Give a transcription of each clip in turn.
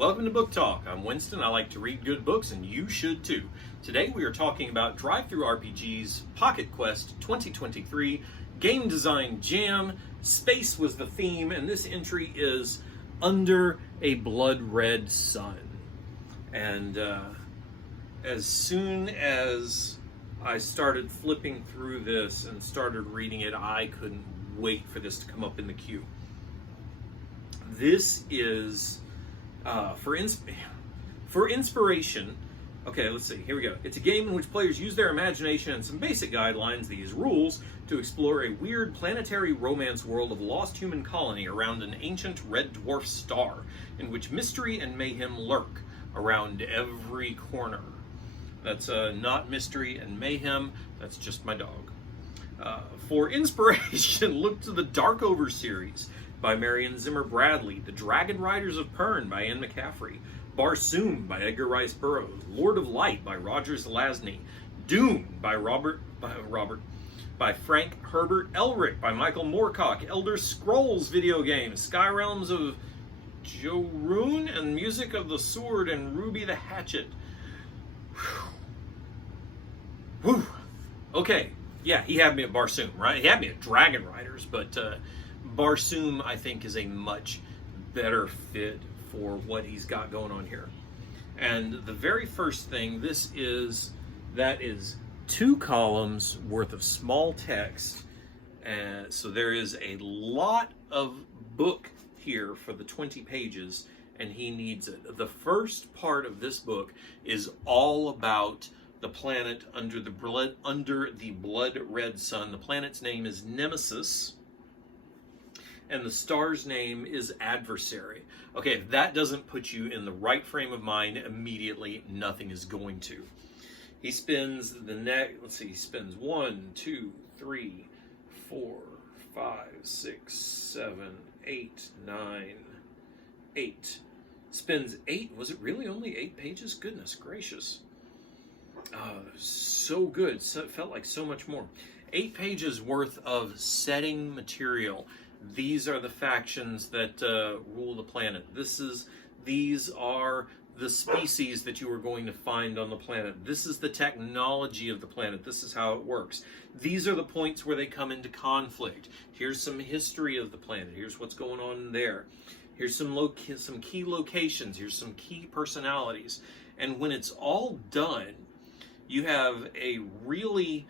Welcome to Book Talk. I'm Winston. I like to read good books, and you should too. Today we are talking about DriveThru RPG's Pocket Quest 2023 Game Design Jam. Space was the theme, and this entry is Under a Blood Red Sun. And as soon as I started flipping through this and started reading it, I couldn't wait for this to come up in the queue. This is for inspiration. Okay, let's see. Here we go. It's a game in which players use their imagination and some basic guidelines, these rules, to explore a weird planetary romance world of lost human colony around an ancient red dwarf star, in which mystery and mayhem lurk around every corner. That's not mystery and mayhem. That's just my dog. For inspiration, look to the Darkover series by Marion Zimmer Bradley, The Dragon Riders of Pern by Anne McCaffrey, Barsoom by Edgar Rice Burroughs, Lord of Light by Roger Zelazny, Dune by Frank Herbert Elric by Michael Moorcock, Elder Scrolls video game, Sky Realms of Jorune, and Music of the Sword and Ruby the Hatchet. Whew. Okay, yeah, he had me at Barsoom, right? He had me at Dragon Riders, but Barsoom, I think, is a much better fit for what he's got going on here. And the very first thing, that is 2 columns worth of small text. And so there is a lot of book here for the 20 pages, and he needs it. The first part of this book is all about the planet under the blood red sun. The planet's name is Nemesis, and the star's name is Adversary. Okay, if that doesn't put you in the right frame of mind immediately, nothing is going to. He spends he spends 1, 2, 3, 4, 5, 6, 7, 8, 9, 8. Spends 8, was it really only 8 pages? Goodness gracious. So good, so it felt like so much more. 8 pages worth of setting material. These are the factions that rule the planet. These are the species that you are going to find on the planet. This is the technology of the planet. This is how it works. These are the points where they come into conflict. Here's some history of the planet. Here's what's going on there. Here's some key locations. Here's some key personalities. And when it's all done, you have a really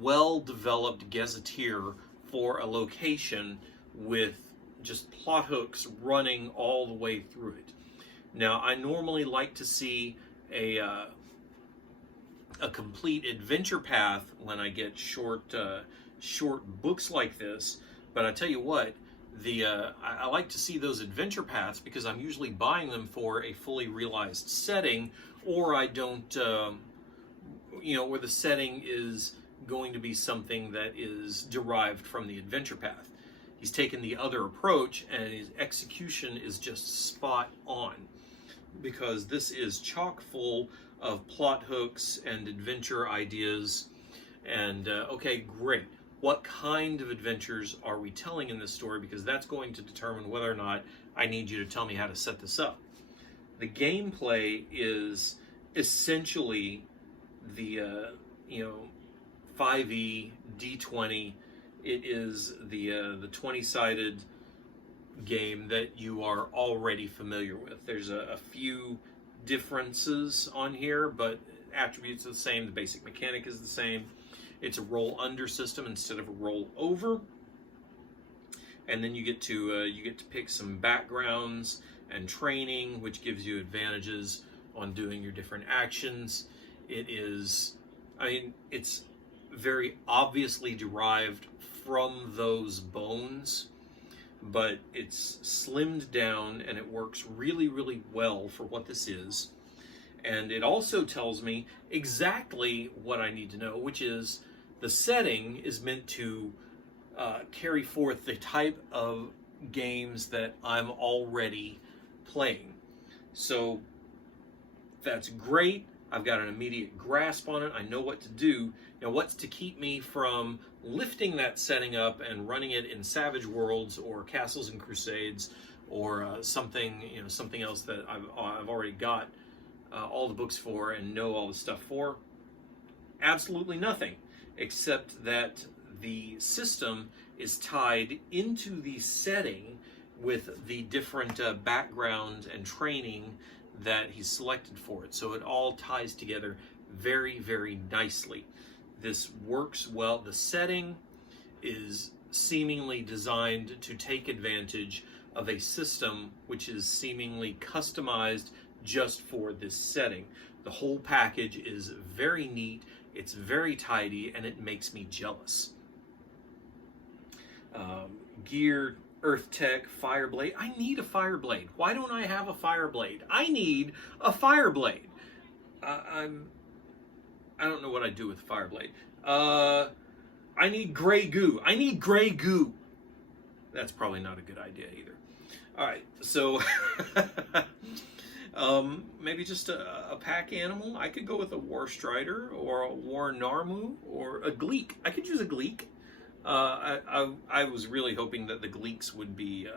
well-developed gazetteer for a location with just plot hooks running all the way through it. Now, I normally like to see a complete adventure path when I get short books like this, but I tell you what, I like to see those adventure paths because I'm usually buying them for a fully realized setting, or I don't, where the setting is going to be something that is derived from the adventure path. He's taken the other approach, and his execution is just spot on, because this is chock full of plot hooks and adventure ideas. And okay, great. What kind of adventures are we telling in this story? Because that's going to determine whether or not I need you to tell me how to set this up. The gameplay is essentially the 5e D20. It is the 20-sided game that you are already familiar with. There's a few differences on here, but attributes are the same. The basic mechanic is the same. It's a roll under system instead of a roll over. And then you get to pick some backgrounds and training, which gives you advantages on doing your different actions. It's very obviously derived from those bones, but it's slimmed down and it works really, really well for what this is. And it also tells me exactly what I need to know, which is the setting is meant to carry forth the type of games that I'm already playing. So that's great. I've got an immediate grasp on it. I know what to do. Now, what's to keep me from lifting that setting up and running it in Savage Worlds or Castles and Crusades or something, something else that I've already got all the books for and know all the stuff for? Absolutely nothing, except that the system is tied into the setting with the different background and training that he's selected for it. So it all ties together very, very nicely. This works well. The setting is seemingly designed to take advantage of a system which is seemingly customized just for this setting. The whole package is very neat, it's very tidy, and it makes me jealous. Gear, Earth Tech, Fireblade. I need a Fireblade. Why don't I have a Fireblade? I need a Fireblade. I don't know what I'd do with a Fireblade. I need gray goo. I need gray goo. That's probably not a good idea either. All right, so maybe just a pack animal. I could go with a War Strider or a War Narmu or a Gleek. I could use a Gleek. I was really hoping that the Gleeks would be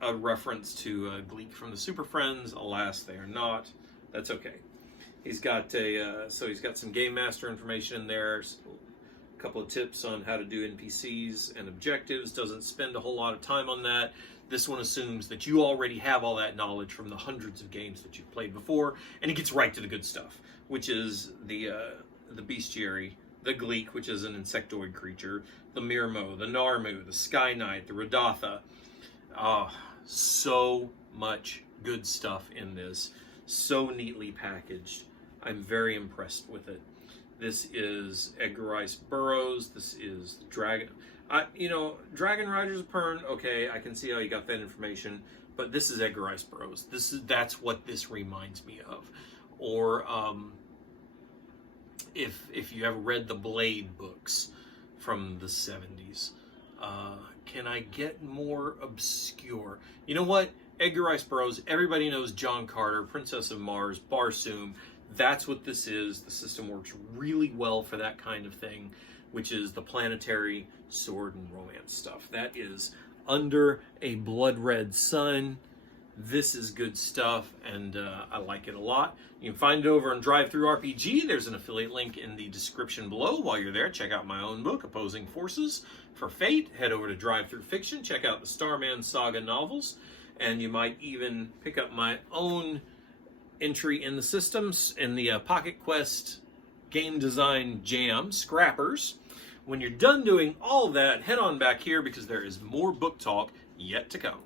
a reference to Gleek from the Super Friends. Alas, they are not. That's okay. He's got he's got some Game Master information in there. A couple of tips on how to do NPCs and objectives. Doesn't spend a whole lot of time on that. This one assumes that you already have all that knowledge from the hundreds of games that you've played before, and it gets right to the good stuff, which is the bestiary, the Gleek, which is an insectoid creature, the Mirmo, the Narmu, the Sky Knight, the Radatha. So much good stuff in this, so neatly packaged. I'm very impressed with it. This is Edgar Rice Burroughs. This is Dragon. Dragon Riders of Pern. Okay, I can see how you got that information, but this is Edgar Rice Burroughs. That's what this reminds me of. Or if you ever read the Blade books from the 70s, can I get more obscure? You know what? Edgar Rice Burroughs. Everybody knows John Carter, Princess of Mars, Barsoom. That's what this is. The system works really well for that kind of thing, which is the planetary sword and romance stuff. That is under a blood red sun. This is good stuff, and I like it a lot. You can find it over on DriveThru RPG. There's an affiliate link in the description below. While you're there, check out my own book, Opposing Forces for Fate. Head over to DriveThru Fiction. Check out the Starman Saga novels, and you might even pick up my own entry in the systems in the Pocket Quest Game Design Jam Scrappers. When you're done doing all that, head on back here because there is more book talk yet to come.